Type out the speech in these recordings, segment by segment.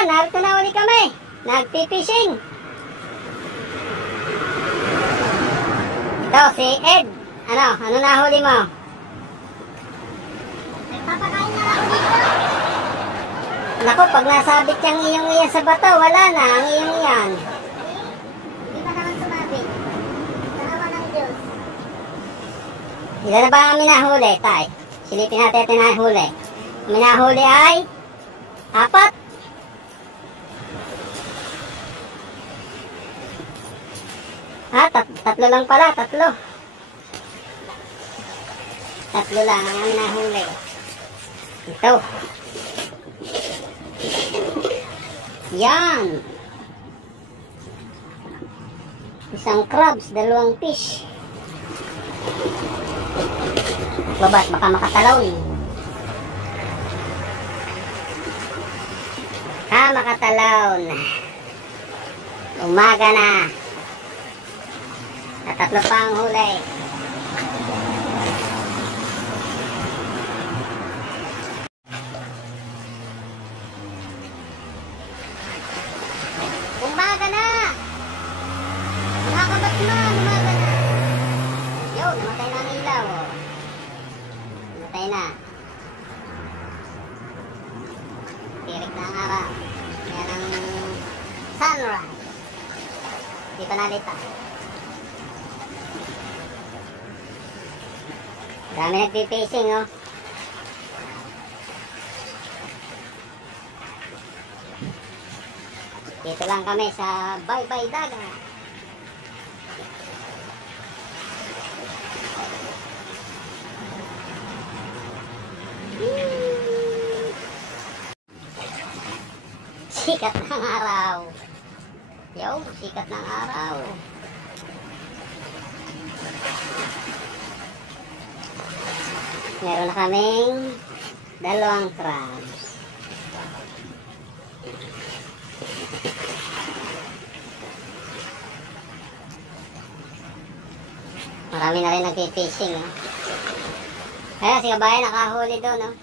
Ayan, narito na uli kami. Nagpipishing. Ito, si Ed. Ano nahuli mo? Nagpapakain na lang dito. Naku, pag nasabit yung iyong iyan sa bato, wala na ang iyong iyan. Hindi pa naman sumabit. Sa ng Diyos. Ilan na ba ang minahuli, tay? Silipin natin ito na huli. Minahuli ay 4. Tatlo lang pala, 3. 3 lang ang minahuli. Ito. Yan. Isang crabs, 2 fish. Babat, baka makatalon. Makatalon. Umaga na. At 3 pa ang huli. Umaga na. Mga kabatman, umaga na. Yo, namatay na ang ilaw. Namatay na. Tirik na ang araw. Yan ang sunrise. Di pa nalita. Dami nagpipishing, oh. Dito lang kami sa Baybay Dagat. Sikat ng araw. Yo, sikat ng araw. Meron na kaming 2 crabs. Marami na rin nagpipishing, oh. Kaya si kabayan nakahuli doon, oh.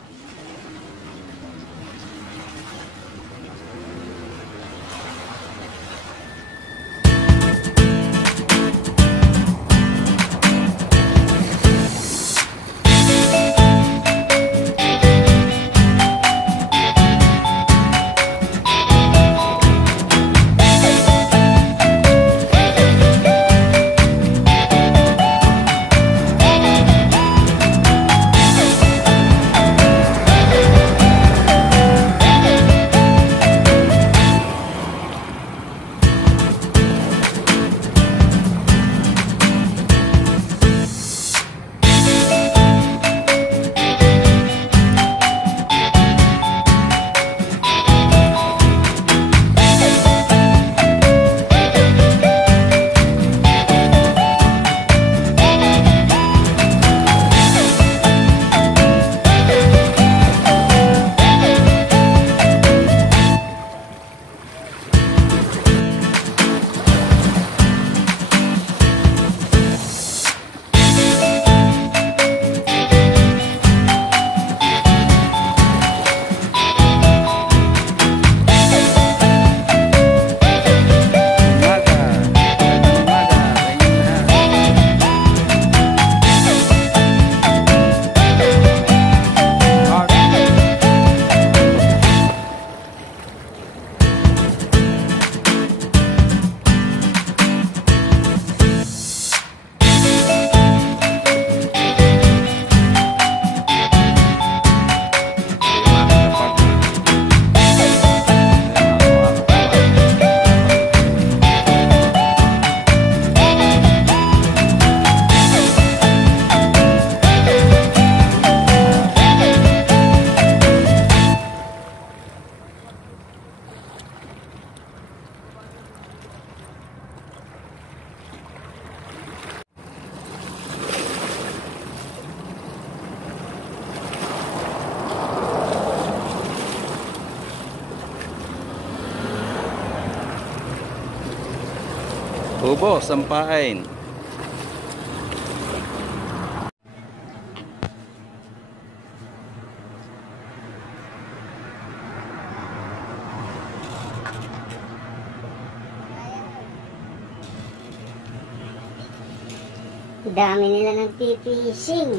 Tubo, sampain. Dami nila nagpipishing.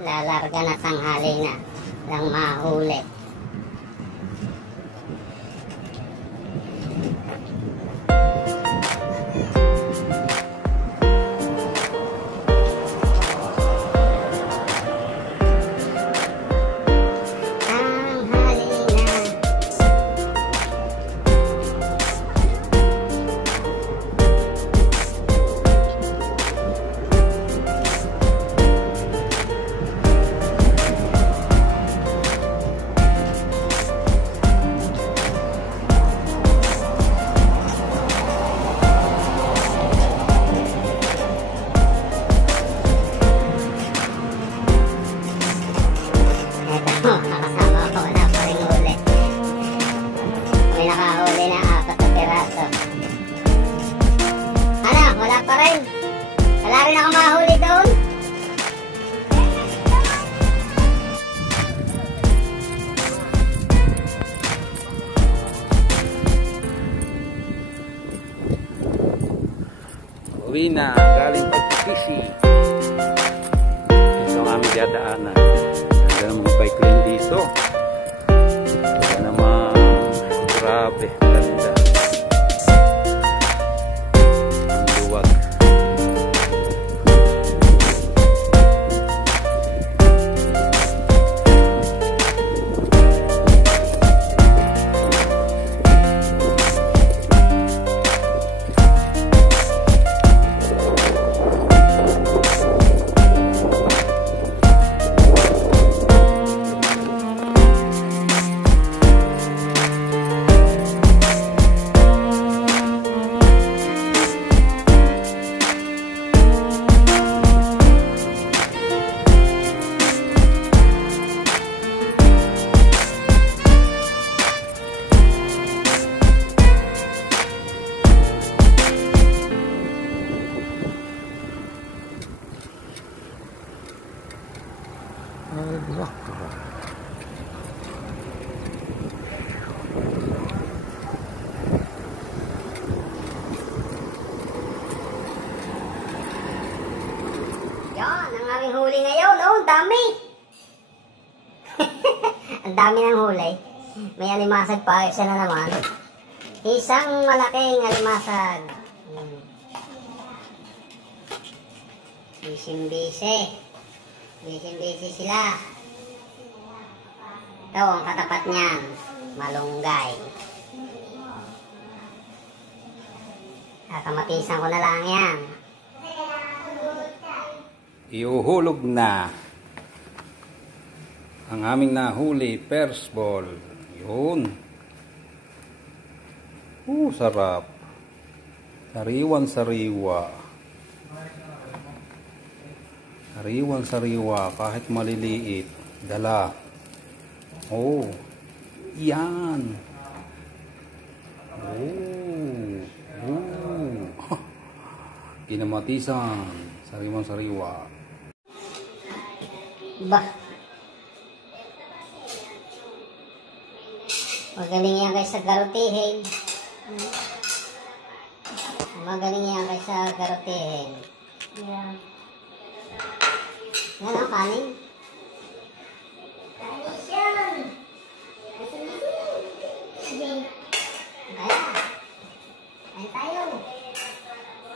Lalarga na tanghali na lang mahuli. Nakasama ko, wala pa rin huli. May nakahuli na 4 na piraso. Ano? Wala pa rin? Wala rin ako mahuli doon? Uwi na, galing pag-fishing. Ito ang aming dadaanan. Ganda ng mga bike lane dito. Ganda naman. Grabe, ganda. Ang luwag. Yan, ang aming huli ngayon. Oh, ang dami. Ang dami ng huli. May alimasag pa. Isa na naman. Isang malaking alimasag. Bisim-bisi. Bisim-bisi sila. Ito ang katapat niyan. Malunggay. Kakamatisan ko na lang yan. Iuhulog na ang aming nahuli, first ball. Yun. Sarap. Sariwan-sariwa. Sariwan-sariwa kahit maliliit. Dala. Yan. Kinamatisan. Sariwan-sariwa. Bah. Magaling yan kaysa garutihin. Magaling yan kaysa garutihin. Yeah. Yan ang kanin. Kanis yan. Sige. Kaya. Kain tayo.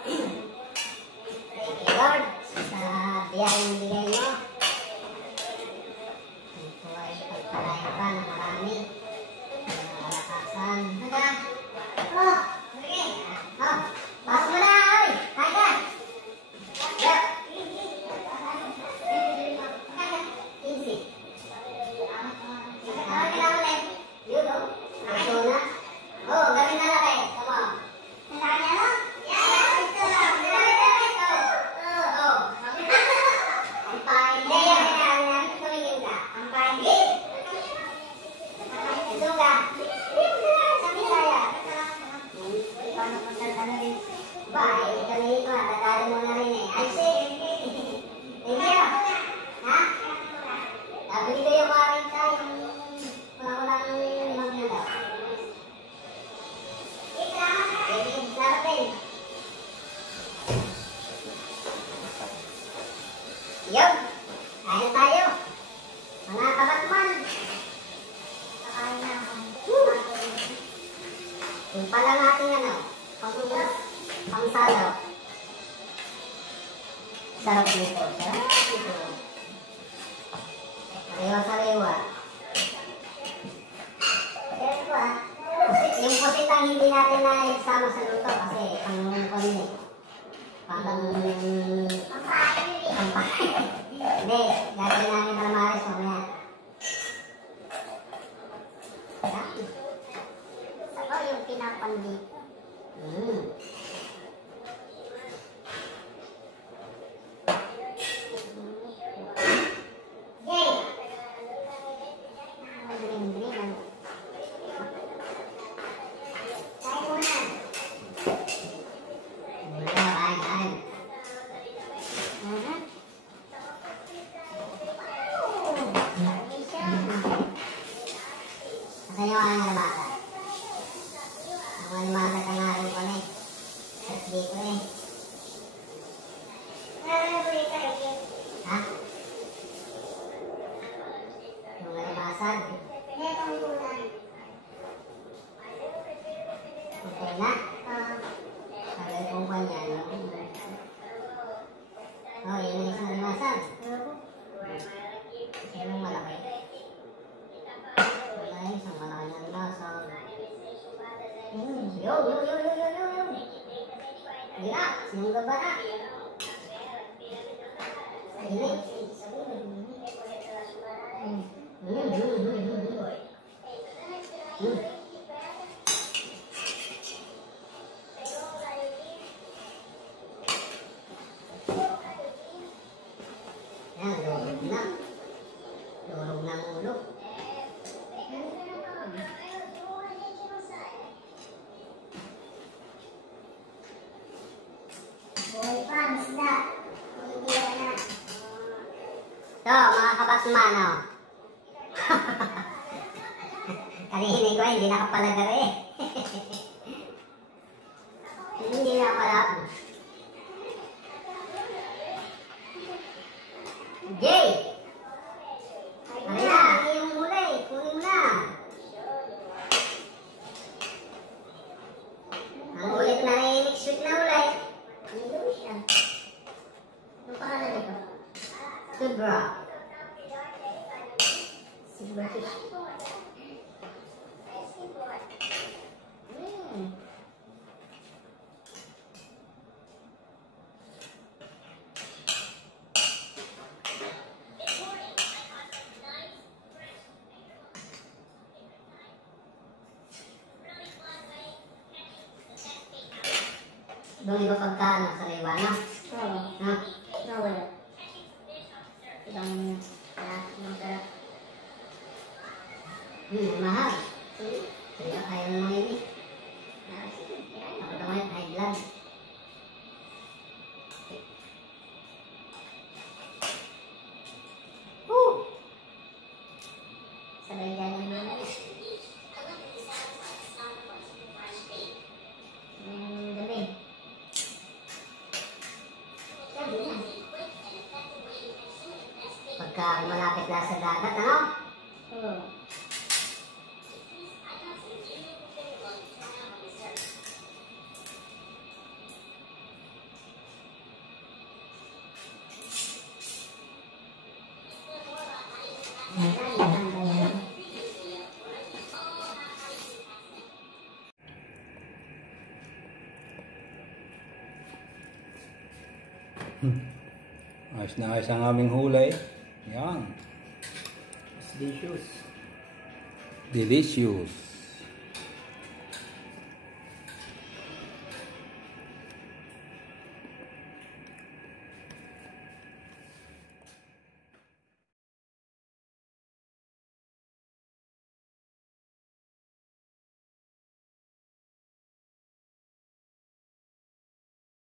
Thank you, Lord, sa biyayang bigay mo. Ito ay pagpalain pa na marami. Kalakasan. Hangga. Oh, sige. Oh, pasok mo na, oy. Kain ka. Yeah. Easy. Kailangan ka na ulit. Yun, oh. Ito na. Oh, galing na lang eh. Come on. Kailangan niya, no? sasaw. Sarap nito. Sarap nito. Sariwa-sariwa. Pero ito yung pusit ang hindi natin na isama sa luto kasi pang-kunin. Pang-pahay. Hindi, gagawin namin calamares mamaya. Ako yung pinapandi. Kasi yung ang alamata. Ang alamata ka nga rin pala eh. At dito eh. Ha? Yung alamasa. Okay na? Sabi kong kanya. Oh, yun na isang alamasa. Kasi yung malaki. Isang malaki ng lasa. Yo. Gila, sinungga ba na? Ini. Yan, durog na ulo. So, mga kabasmano. Kaninin ko, hindi nakapalagar eh. Hindi nakapalap. Jay! Marina, yung mulay. Kunin mo na. Ang ulit na rin, next week na ulay. Anong pangalan nito? Subra. Silverfish. Doon iba pagkaano sa Raywa, no? Oo. Ha? Wala. Ibang sarap. Mahal. Kaya ayaw mo yun eh. Ako naman, high blood. Sabay ganyan mo na. Gabi. Sabi na. Pagka malapit na sa dagat, ano? Oo. Ayos na ayos ang aming hulay. Yan. Delicious. Delicious.